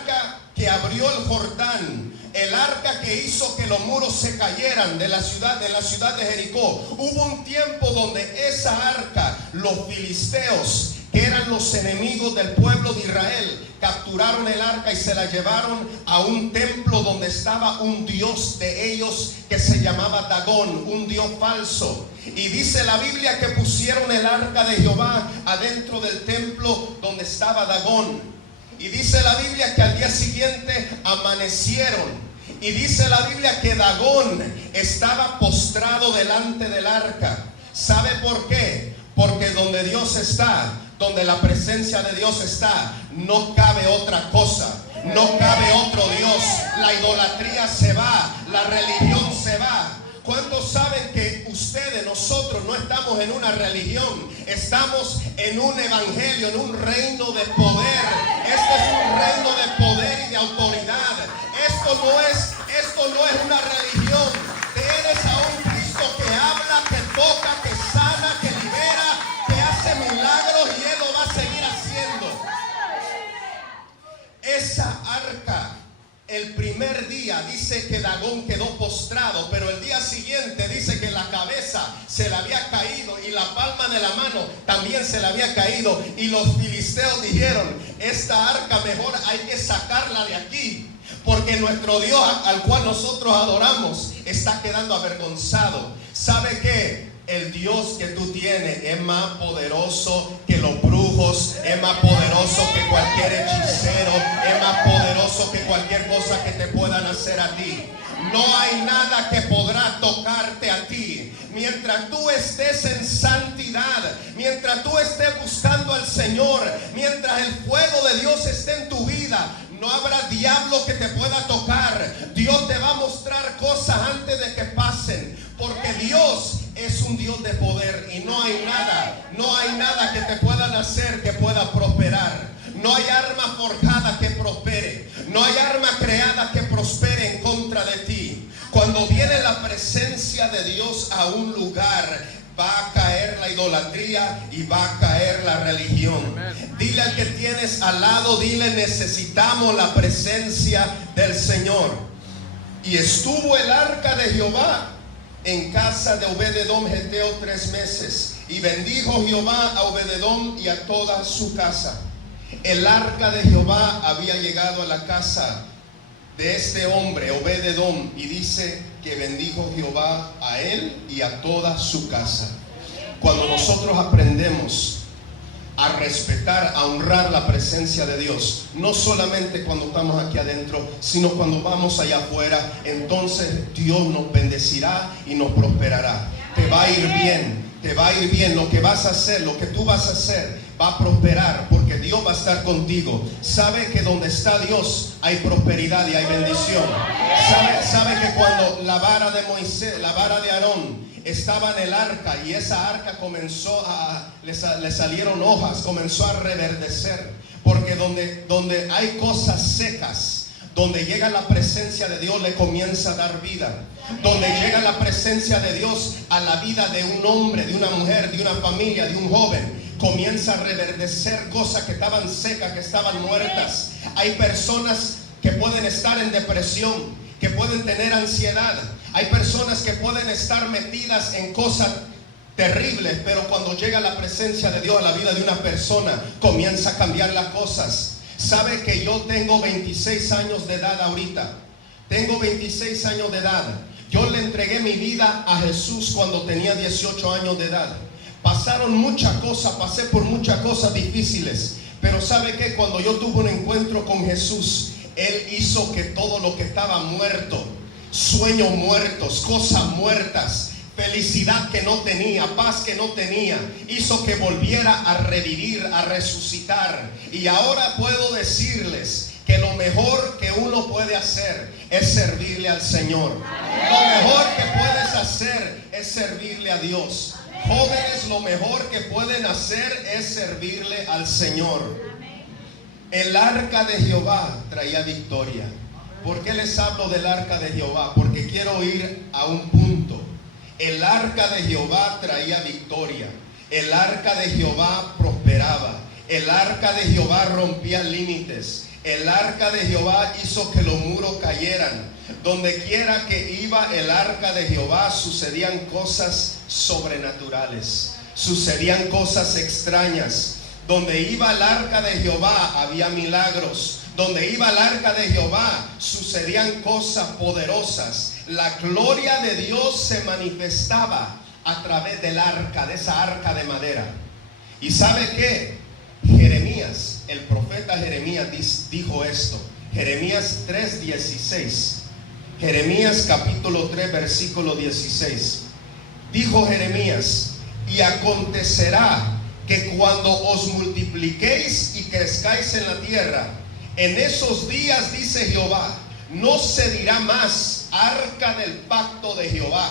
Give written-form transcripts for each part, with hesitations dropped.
arca que abrió el Jordán, el arca que hizo que los muros se cayeran de la ciudad de Jericó. Hubo un tiempo donde esa arca, los filisteos, que eran los enemigos del pueblo de Israel, capturaron el arca y se la llevaron a un templo donde estaba un dios de ellos que se llamaba Dagón, un dios falso. Y dice la Biblia que pusieron el arca de Jehová adentro del templo donde estaba Dagón. Y dice la Biblia que al día siguiente amanecieron. Y dice la Biblia que Dagón estaba postrado delante del arca. ¿Sabe por qué? Porque donde Dios está, donde la presencia de Dios está, no cabe otra cosa, no cabe otro Dios. La idolatría se va, la religión se va. ¿Cuántos saben que ustedes, nosotros no estamos en una religión? Estamos en un evangelio, en un reino de poder. Este es un reino de poder y de autoridad. Esto no es una religión. Tienes a un Cristo que habla, que toca, que sana, que libera, que hace milagros, y Él lo va a seguir haciendo. Esa arca, el primer día dice que Dagón quedó postrado, pero el día siguiente dice que la cabeza se le había caído y la palma de la mano también se le había caído. Y los filisteos dijeron: esta arca mejor hay que sacarla de aquí, porque nuestro Dios al cual nosotros adoramos está quedando avergonzado. ¿Sabe qué? El Dios que tú tienes es más poderoso que los brujos, es más poderoso que cualquier hechicero, es más poderoso que cualquier cosa que te puedan hacer a ti. No hay nada que podrá tocarte a ti. Mientras tú estés en santidad, mientras tú estés buscando al Señor, mientras el fuego de Dios esté en tu vida, no habrá diablo que te pueda tocar. Dios te va a mostrar cosas antes de que pasen, porque Dios es un Dios de poder y no hay nada que te puedan hacer que pueda prosperar. No hay arma forjada que prospere, no hay arma creada que prospere en contra de ti. Cuando viene la presencia de Dios a un lugar, va a caer la idolatría y va a caer la religión. Dile al que tienes al lado, dile: necesitamos la presencia del Señor. Y estuvo el arca de Jehová en casa de Obed-edom geteo 3 meses, y bendijo Jehová a Obed-edom y a toda su casa. El arca de Jehová había llegado a la casa de este hombre, Obed-edom, y dice que bendijo Jehová a él y a toda su casa. Cuando nosotros aprendemos a respetar, a honrar la presencia de Dios, no solamente cuando estamos aquí adentro, sino cuando vamos allá afuera, entonces Dios nos bendecirá y nos prosperará. Te va a ir bien, te va a ir bien. Lo que vas a hacer, lo que tú vas a hacer, va a prosperar, porque Dios va a estar contigo. Sabe que donde está Dios hay prosperidad y hay bendición. Sabe que cuando la vara de Moisés, la vara de Aarón estaba en el arca, y esa arca comenzó le salieron hojas, comenzó a reverdecer, porque donde hay cosas secas, donde llega la presencia de Dios, le comienza a dar vida. Donde llega la presencia de Dios a la vida de un hombre, de una mujer, de una familia, de un joven, comienza a reverdecer cosas que estaban secas, que estaban muertas. Hay personas que pueden estar en depresión, que pueden tener ansiedad. Hay personas que pueden estar metidas en cosas terribles, pero cuando llega la presencia de Dios a la vida de una persona, comienza a cambiar las cosas. Sabe que yo tengo 26 años de edad ahorita. Tengo 26 años de edad. Yo le entregué mi vida a Jesús cuando tenía 18 años de edad. Pasaron muchas cosas, pasé por muchas cosas difíciles, pero ¿sabe qué? Cuando yo tuve un encuentro con Jesús, Él hizo que todo lo que estaba muerto, sueños muertos, cosas muertas, felicidad que no tenía, paz que no tenía, hizo que volviera a revivir, a resucitar. Y ahora puedo decirles que lo mejor que uno puede hacer es servirle al Señor. Lo mejor que puedes hacer es servirle a Dios. Jóvenes, lo mejor que pueden hacer es servirle al Señor. El arca de Jehová traía victoria. ¿Por qué les hablo del arca de Jehová? Porque quiero ir a un punto. El arca de Jehová traía victoria. El arca de Jehová prosperaba. El arca de Jehová rompía límites. el arca de Jehová hizo que los muros cayeran. Donde quiera que iba el arca de Jehová sucedían cosas sobrenaturales, sucedían cosas extrañas. Donde iba el arca de Jehová había milagros. Donde iba el arca de Jehová sucedían cosas poderosas. La gloria de Dios se manifestaba a través del arca, de esa arca de madera. ¿Y sabe qué? Jeremías, el profeta Jeremías dijo esto. Jeremías 3:16. Jeremías capítulo 3 versículo 16. Dijo Jeremías: y acontecerá que cuando os multipliquéis y crezcáis en la tierra, en esos días, dice Jehová, no se dirá más arca del pacto de Jehová,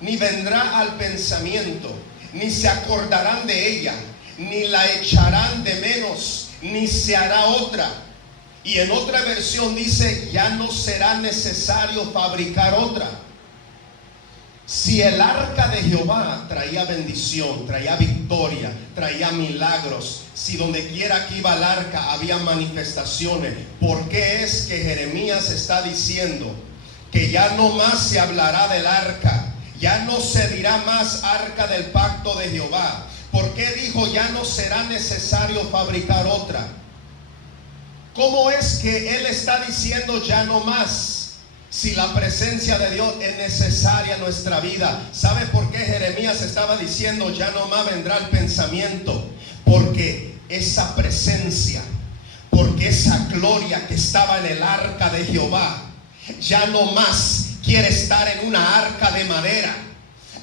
ni vendrá al pensamiento, ni se acordarán de ella, ni la echarán de menos, ni se hará otra. Y en otra versión dice: ya no será necesario fabricar otra. Si el arca de Jehová traía bendición, traía victoria, traía milagros, si donde quiera que iba el arca había manifestaciones, ¿por qué es que Jeremías está diciendo que ya no más se hablará del arca? Ya no se dirá más arca del pacto de Jehová. ¿Por qué dijo ya no será necesario fabricar otra? ¿Cómo es que él está diciendo ya no más? Si la presencia de Dios es necesaria en nuestra vida. ¿Sabe por qué Jeremías estaba diciendo ya no más vendrá el pensamiento? Porque esa presencia, porque esa gloria que estaba en el arca de Jehová, ya no más quiere estar en una arca de madera.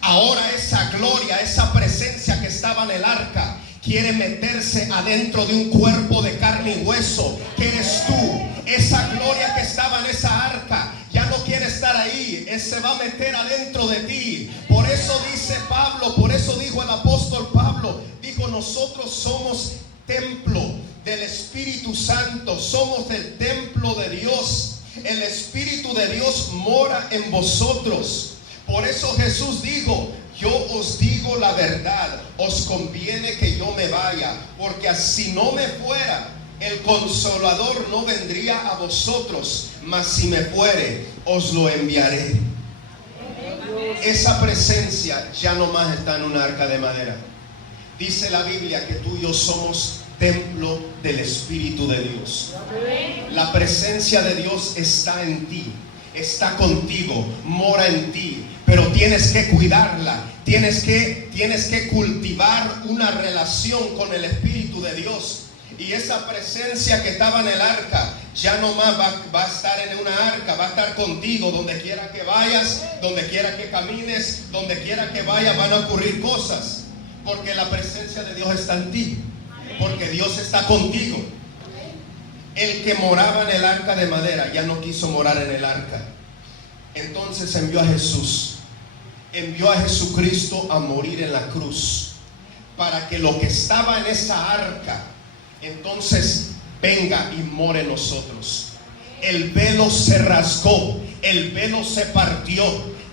Ahora esa gloria, esa presencia que estaba en el arca, quiere meterse adentro de un cuerpo de carne y hueso, que eres tú. Esa gloria que estaba en esa arca ya no quiere estar ahí, se va a meter adentro de ti. Por eso dice Pablo, por eso dijo el apóstol Pablo, dijo: nosotros somos templo del Espíritu Santo, somos el templo de Dios. El Espíritu de Dios mora en vosotros. Por eso Jesús dijo: yo os digo la verdad, os conviene que yo me vaya, porque si no me fuera, el Consolador no vendría a vosotros, mas si me fuere, os lo enviaré. Esa presencia ya no más está en un arca de madera. Dice la Biblia que tú y yo somos templo del Espíritu de Dios. La presencia de Dios está en ti, está contigo, mora en ti, pero tienes que cuidarla, tienes que cultivar una relación con el Espíritu de Dios. Y esa presencia que estaba en el arca ya no más va a estar en una arca, va a estar contigo donde quiera que vayas, donde quiera que camines, donde quiera que vayas van a ocurrir cosas, porque la presencia de Dios está en ti, porque Dios está contigo. El que moraba en el arca de madera ya no quiso morar en el arca. Entonces envió a Jesús, envió a Jesucristo a morir en la cruz, para que lo que estaba en esa arca entonces venga y more en nosotros. El velo se rasgó, el velo se partió.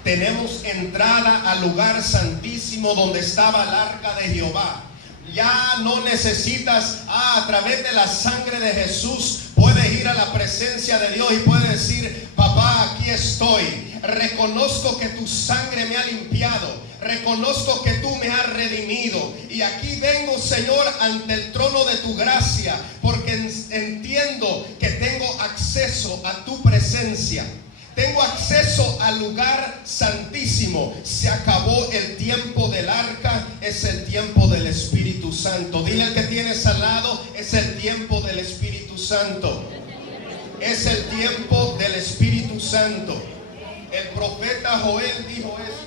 Tenemos entrada al lugar santísimo donde estaba el arca de Jehová. Ya no necesitas, a través de la sangre de Jesús, puedes ir a la presencia de Dios y puedes decir: papá, aquí estoy. Reconozco que tu sangre me ha limpiado. Reconozco que tú me has redimido. Y aquí vengo, Señor, ante el trono de tu gracia, porque entiendo que tengo acceso a tu presencia. Tengo acceso al lugar santísimo. Se acabó el tiempo del arca, es el tiempo del Espíritu Santo. Dile al que tienes al lado: es el tiempo del Espíritu Santo. Es el tiempo del Espíritu Santo. El profeta Joel dijo esto.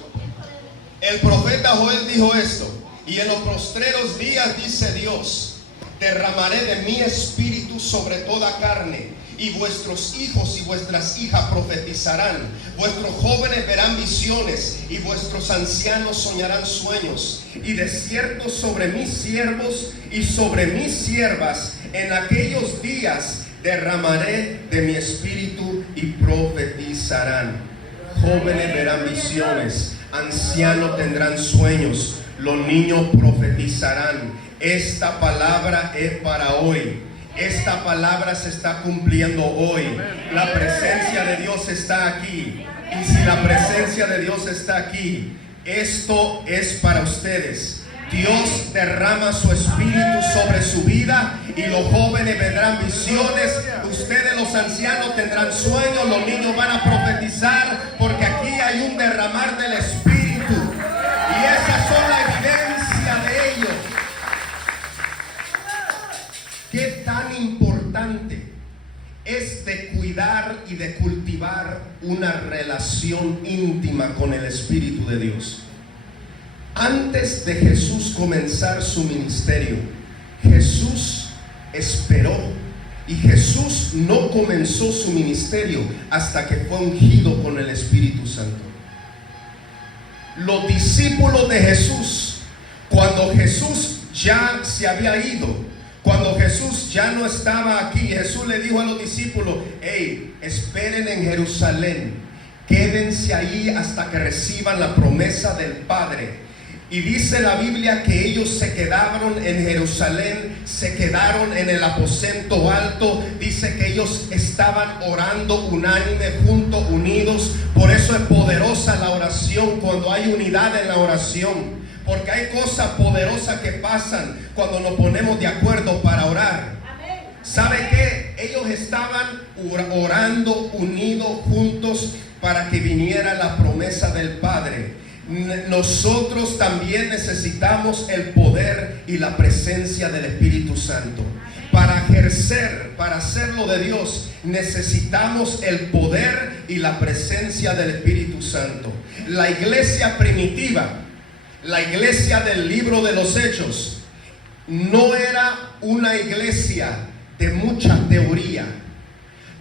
El profeta Joel dijo esto: y en los postreros días, dice Dios, derramaré de mi espíritu sobre toda carne, y vuestros hijos y vuestras hijas profetizarán, vuestros jóvenes verán visiones, y vuestros ancianos soñarán sueños. Y de cierto sobre mis siervos y sobre mis siervas en aquellos días derramaré de mi espíritu y profetizarán. Jóvenes verán visiones, ancianos tendrán sueños, los niños profetizarán. Esta palabra es para hoy. Esta palabra se está cumpliendo hoy. La presencia de Dios está aquí. Y si la presencia de Dios está aquí, esto es para ustedes. Dios derrama su espíritu sobre su vida y los jóvenes vendrán visiones. Ustedes los ancianos tendrán sueños, los niños van a profetizar, porque aquí hay un derramar del espíritu. Y esas son la evidencia de ellos. ¿Qué tan importante es de cuidar y de cultivar una relación íntima con el Espíritu de Dios? Antes de Jesús comenzar su ministerio, Jesús esperó, y Jesús no comenzó su ministerio hasta que fue ungido con el Espíritu Santo. Los discípulos de Jesús, cuando Jesús ya se había ido, cuando Jesús ya no estaba aquí, Jesús le dijo a los discípulos: hey, esperen en Jerusalén, quédense ahí hasta que reciban la promesa del Padre. Y dice la Biblia que ellos se quedaron en Jerusalén, se quedaron en el aposento alto. Dice que ellos estaban orando unánime, juntos, unidos. Por eso es poderosa la oración, cuando hay unidad en la oración. Porque hay cosas poderosas que pasan cuando nos ponemos de acuerdo para orar. ¿Sabe qué? Ellos estaban orando unidos, juntos, para que viniera la promesa del Padre. Nosotros también necesitamos el poder y la presencia del Espíritu Santo. Para ejercer, para hacer lo de Dios, necesitamos el poder y la presencia del Espíritu Santo. La iglesia primitiva, la iglesia del libro de los Hechos, no era una iglesia de mucha teoría,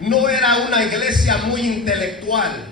no era una iglesia muy intelectual,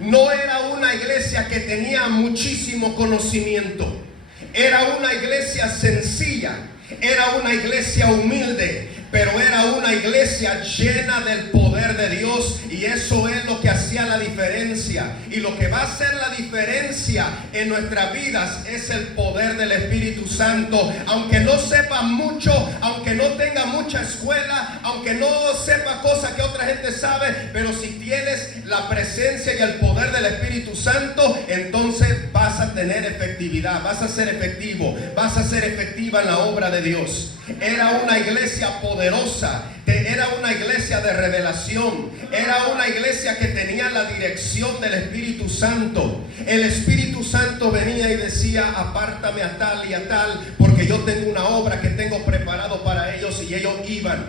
no era una iglesia que tenía muchísimo conocimiento. Era una iglesia sencilla, era una iglesia humilde, pero era una iglesia llena del poder de Dios, y eso es lo que hacía la diferencia. Y lo que va a hacer la diferencia en nuestras vidas es el poder del Espíritu Santo. Aunque no sepa mucho, aunque no tenga mucha escuela, aunque no sepa cosas que otra gente sabe, pero si tienes la presencia y el poder del Espíritu Santo, entonces vas a tener efectividad, vas a ser efectivo, vas a ser efectiva en la obra de Dios. Era una iglesia poderosa, era una iglesia de revelación, era una iglesia que tenía la dirección del Espíritu Santo. El Espíritu Santo venía y decía: apártame a tal y a tal, porque yo tengo una obra que tengo preparado para ellos, y ellos iban.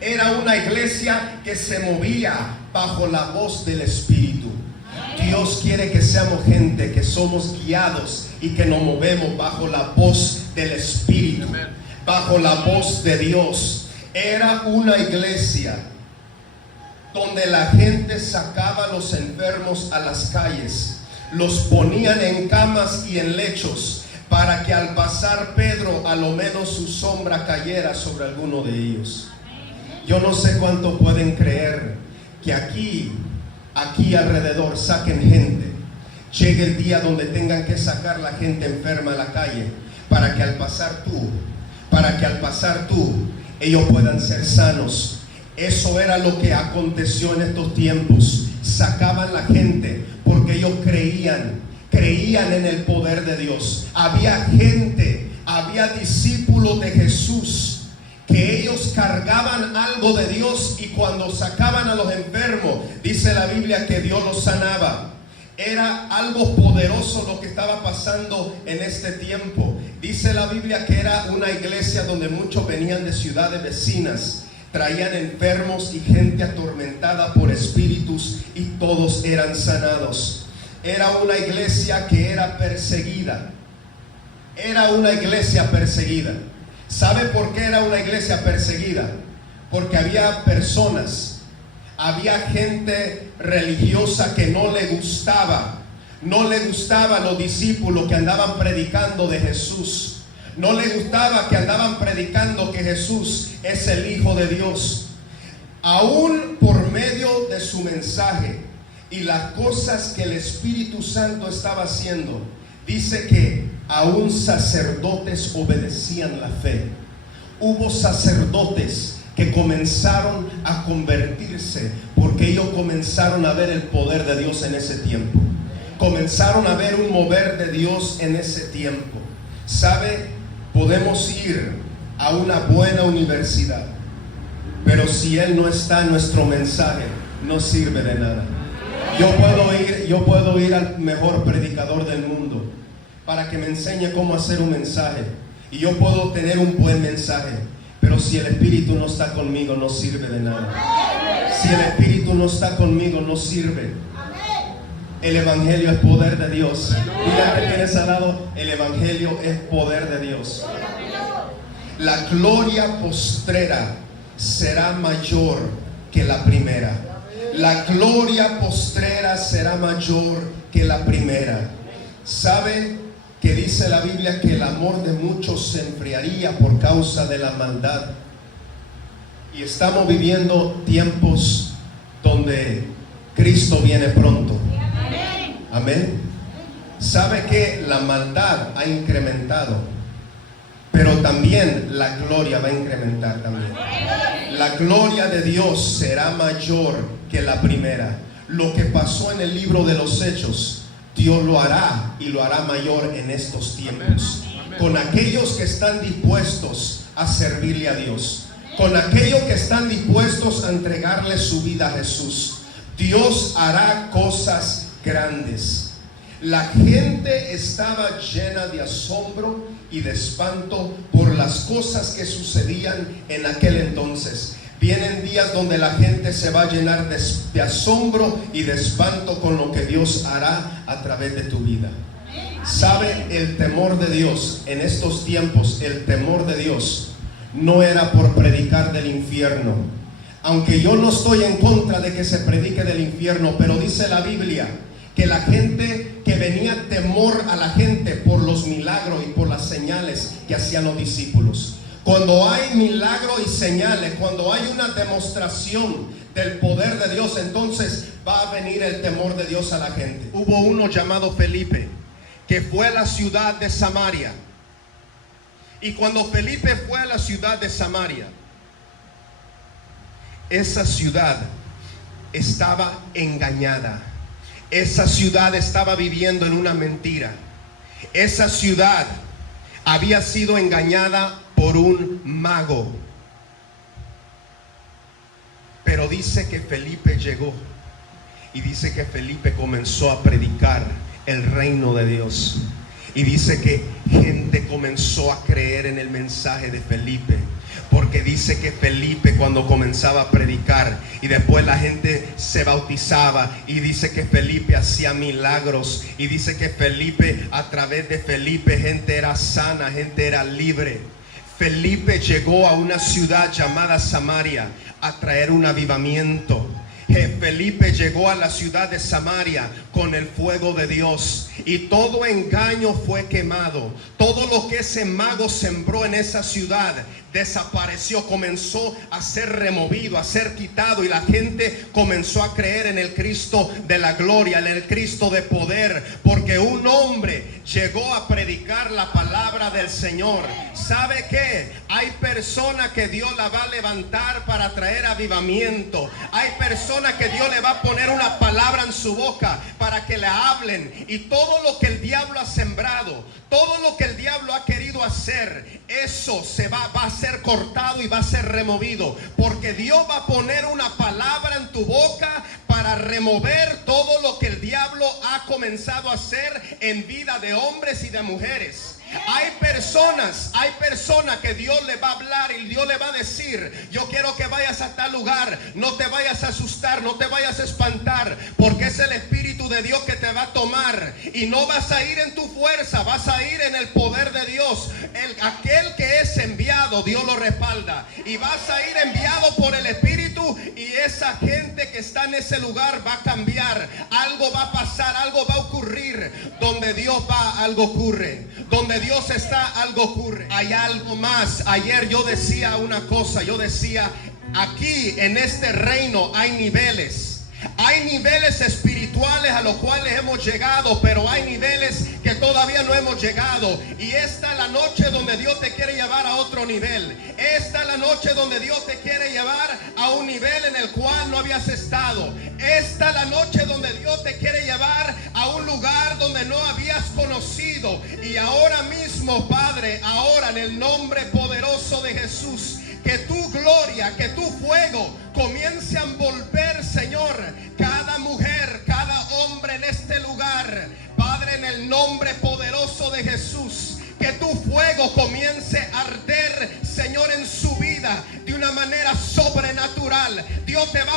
Era una iglesia que se movía bajo la voz del Espíritu. Dios quiere que seamos gente que somos guiados y que nos movemos bajo la voz del Espíritu, bajo la voz de Dios. Era una iglesia donde la gente sacaba a los enfermos a las calles, los ponían en camas y en lechos, para que al pasar Pedro, a lo menos su sombra cayera sobre alguno de ellos. Yo no sé cuánto pueden creer que aquí alrededor saquen gente. Llegue el día donde tengan que sacar la gente enferma a la calle, para que al pasar tú, ellos puedan ser sanos. Eso era lo que aconteció en estos tiempos. Sacaban la gente porque ellos creían en el poder de Dios. Había gente, había discípulos de Jesús, que ellos cargaban algo de Dios, y cuando sacaban a los enfermos, dice la Biblia que Dios los sanaba. Era algo poderoso lo que estaba pasando en este tiempo. Dice la Biblia que era una iglesia donde muchos venían de ciudades vecinas, traían enfermos y gente atormentada por espíritus, y todos eran sanados. Era una iglesia que era perseguida. Era una iglesia perseguida. ¿Sabe por qué era una iglesia perseguida? Porque había personas, había gente religiosa que no le gustaba a los discípulos que andaban predicando de Jesús. No le gustaba que andaban predicando que Jesús es el Hijo de Dios. Aún por medio de su mensaje y las cosas que el Espíritu Santo estaba haciendo, dice que aún sacerdotes obedecían la fe. Hubo sacerdotes que comenzaron a convertirse porque ellos comenzaron a ver el poder de Dios en ese tiempo. Comenzaron a ver un mover de Dios en ese tiempo. ¿Sabe? Podemos ir a una buena universidad, pero si Él no está, nuestro mensaje no sirve de nada. Yo puedo ir al mejor predicador del mundo para que me enseñe cómo hacer un mensaje, y yo puedo tener un buen mensaje, pero si el Espíritu no está conmigo, no sirve de nada. Si el Espíritu no está conmigo, no sirve. El Evangelio es poder de Dios. Mira que tienes al lado, el Evangelio es poder de Dios. La gloria postrera será mayor que la primera. La gloria postrera será mayor que la primera. ¿Saben que dice la Biblia que el amor de muchos se enfriaría por causa de la maldad? Y estamos viviendo tiempos donde Cristo viene pronto. Amén. ¿Sabe que la maldad ha incrementado? Pero también la gloria va a incrementar también. La gloria de Dios será mayor que la primera. Lo que pasó en el libro de los Hechos, Dios lo hará, y lo hará mayor en estos tiempos. Con aquellos que están dispuestos a servirle a Dios, con aquellos que están dispuestos a entregarle su vida a Jesús, Dios hará cosas grandes. La gente estaba llena de asombro y de espanto por las cosas que sucedían en aquel entonces. Vienen días donde la gente se va a llenar de asombro y de espanto con lo que Dios hará a través de tu vida. ¿Sabe? El temor de Dios en estos tiempos, el temor de Dios no era por predicar del infierno. Aunque yo no estoy en contra de que se predique del infierno, pero dice la Biblia que la gente, que venía temor a la gente por los milagros y por las señales que hacían los discípulos. Cuando hay milagros y señales, cuando hay una demostración del poder de Dios, entonces va a venir el temor de Dios a la gente. Hubo uno llamado Felipe, que fue a la ciudad de Samaria. Y cuando Felipe fue a la ciudad de Samaria, esa ciudad estaba engañada. Esa ciudad estaba viviendo en una mentira. Esa ciudad había sido engañada por un mago. Pero dice que Felipe llegó, y dice que Felipe comenzó a predicar el reino de Dios. Y dice que gente comenzó a creer en el mensaje de Felipe. Porque dice que Felipe, cuando comenzaba a predicar y después la gente se bautizaba, y dice que Felipe hacía milagros, y dice que Felipe, a través de Felipe, gente era sana, gente era libre. Felipe llegó a una ciudad llamada Samaria a traer un avivamiento. Felipe llegó a la ciudad de Samaria con el fuego de Dios, y todo engaño fue quemado. Todo lo que ese mago sembró en esa ciudad desapareció, comenzó a ser removido, a ser quitado, y la gente comenzó a creer en el Cristo de la gloria, en el Cristo de poder, porque un hombre llegó a predicar la palabra del Señor. ¿Sabe qué? Hay personas que Dios la va a levantar para traer avivamiento. Hay personas que Dios le va a poner una palabra en su boca para que le hablen, y todo lo que el diablo ha sembrado, todo lo que el diablo ha querido hacer, eso va a ser cortado y va a ser removido, porque Dios va a poner una palabra en tu boca para remover todo lo que el diablo ha comenzado a hacer en vida de hombres y de mujeres. Hay personas que Dios le va a hablar y Dios le va a decir: yo quiero que vayas a tal lugar, no te vayas a asustar, no te vayas a espantar, porque es el Espíritu de Dios que te va a tomar, y no vas a ir en tu fuerza, vas a ir en el poder de Dios. Aquel que es enviado, Dios lo respalda, y vas a ir enviado por el Espíritu, y esa gente que está en ese lugar va a cambiar. Algo va a pasar, algo va a ocurrir. Donde Dios va, algo ocurre. Donde Dios está, algo ocurre. Hay algo más. Ayer yo decía una cosa, yo decía: aquí en este reino hay niveles. Hay niveles espirituales a los cuales hemos llegado, pero hay niveles que todavía no hemos llegado. Y esta es la noche donde Dios te quiere llevar a otro nivel. Esta es la noche donde Dios te quiere llevar a un nivel en el cual no habías estado. Esta es la noche donde Dios te quiere llevar a un lugar donde no habías conocido. Y ahora mismo, Padre, ahora en el nombre poderoso de Jesús, que tu gloria, que tu fuego comience a envolver, Señor, cada mujer, cada hombre en este lugar. Padre, en el nombre poderoso de Jesús, que tu fuego comience a arder, Señor, en su vida de una manera sobrenatural. Dios te va a